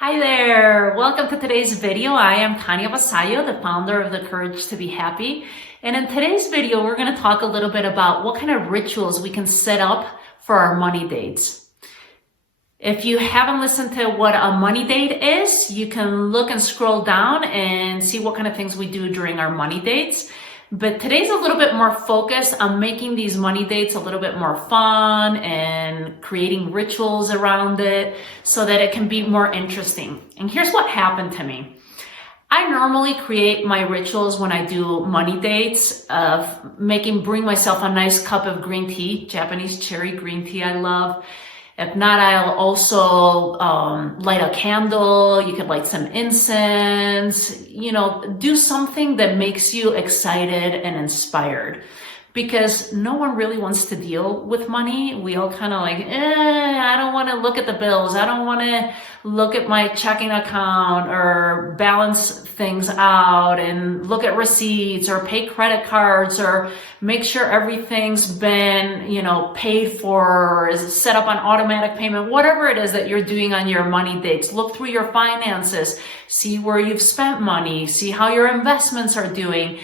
Hi there! Welcome to today's video. I am Tanya Vasallo, the founder of The Courage to Be Happy. And in today's video, we're going to talk a little bit about what kind of rituals we can set up for our money dates. If you haven't listened to what a money date is, you can look and scroll down and see what kind of things we do during our money dates. But today's a little bit more focused on making these money dates a little bit more fun and creating rituals around it so that it can be more interesting. And here's what happened to me. I normally create my rituals when I do money dates of bring myself a nice cup of green tea, Japanese cherry green tea I love. If not, I'll also light a candle. You could light some incense, do something that makes you excited and inspired. Because no one really wants to deal with money. We all kind of I don't want to look at the bills. I don't want to look at my checking account or balance things out and look at receipts or pay credit cards or make sure everything's been, paid for or is set up on automatic payment, whatever it is that you're doing on your money dates. Look through your finances, see where you've spent money, see how your investments are doing.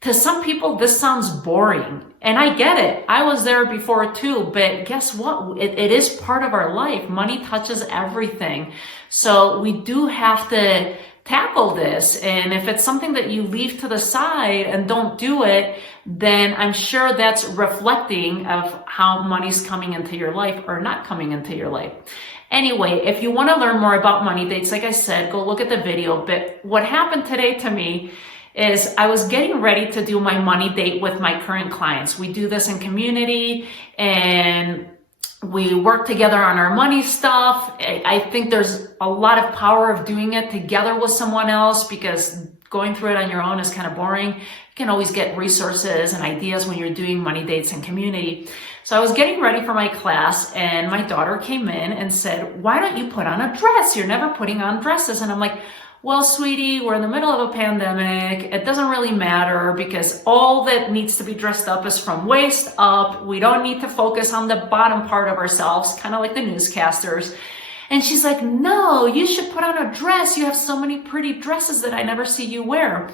To some people, this sounds boring, and I get it. I was there before too, but guess what? It is part of our life. Money touches everything. So we do have to tackle this. And if it's something that you leave to the side and don't do it, then I'm sure that's reflecting of how money's coming into your life or not coming into your life. Anyway, if you want to learn more about money dates, like I said, go look at the video. But what happened today to me is I was getting ready to do my money date with my current clients. We do this in community and we work together on our money stuff. I think there's a lot of power of doing it together with someone else because going through it on your own is kind of boring. You can always get resources and ideas when you're doing money dates in community. So I was getting ready for my class and my daughter came in and said, "Why don't you put on a dress? You're never putting on dresses." And I'm like, "Well, sweetie, we're in the middle of a pandemic. It doesn't really matter because all that needs to be dressed up is from waist up. We don't need to focus on the bottom part of ourselves, kind of like the newscasters." And she's like, "No, you should put on a dress. You have so many pretty dresses that I never see you wear."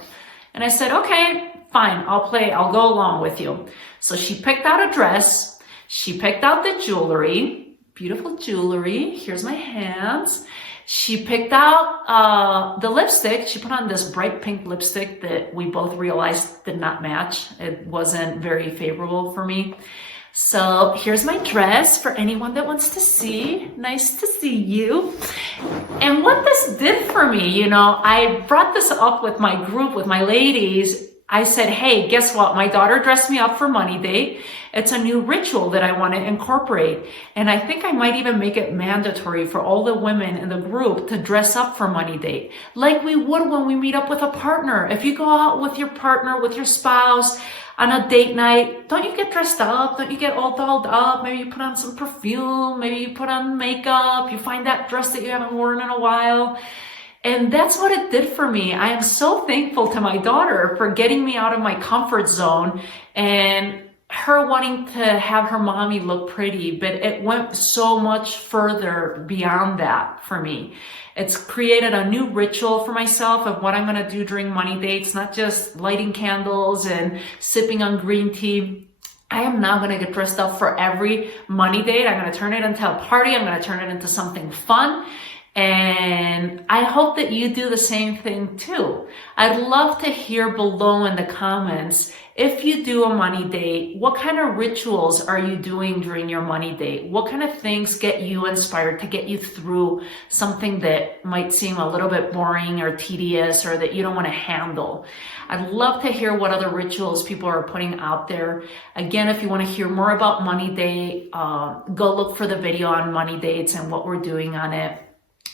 And I said, "Okay, fine, I'll go along with you." So she picked out a dress. She picked out the jewelry, beautiful jewelry. Here's my hands. She picked out the lipstick. She put on this bright pink lipstick that we both realized did not match. It wasn't very favorable for me. So here's my dress for anyone that wants to see. Nice to see you. And what this did for me, I brought this up with my group, with my ladies. I said, "Hey, guess what? My daughter dressed me up for money date. It's a new ritual that I want to incorporate. And I think I might even make it mandatory for all the women in the group to dress up for money date, like we would when we meet up with a partner. If you go out with your partner, with your spouse on a date night, don't you get dressed up? Don't you get all dolled up? Maybe you put on some perfume. Maybe you put on makeup. You find that dress that you haven't worn in a while." And that's what it did for me. I am so thankful to my daughter for getting me out of my comfort zone and her wanting to have her mommy look pretty, but it went so much further beyond that for me. It's created a new ritual for myself of what I'm going to do during money dates, not just lighting candles and sipping on green tea. I am now going to get dressed up for every money date. I'm going to turn it into a party. I'm going to turn it into something fun. And I hope that you do the same thing too. I'd love to hear below in the comments, if you do a money date, what kind of rituals are you doing during your money date? What kind of things get you inspired to get you through something that might seem a little bit boring or tedious or that you don't want to handle? I'd love to hear what other rituals people are putting out there. Again, if you want to hear more about money date, go look for the video on money dates and what we're doing on it.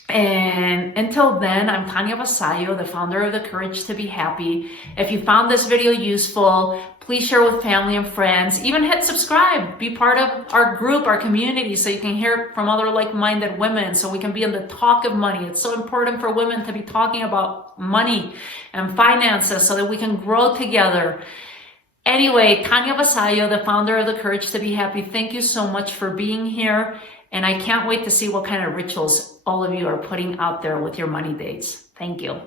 And until then, I'm Tanya Vasallo, the founder of The Courage to Be Happy. If you found this video useful, please share with family and friends. Even hit subscribe. Be part of our group, our community, so you can hear from other like-minded women, so we can be in the talk of money. It's so important for women to be talking about money and finances so that we can grow together. Anyway, Tanya Vasallo, the founder of The Courage to Be Happy, thank you so much for being here. And I can't wait to see what kind of rituals all of you are putting out there with your money dates. Thank you.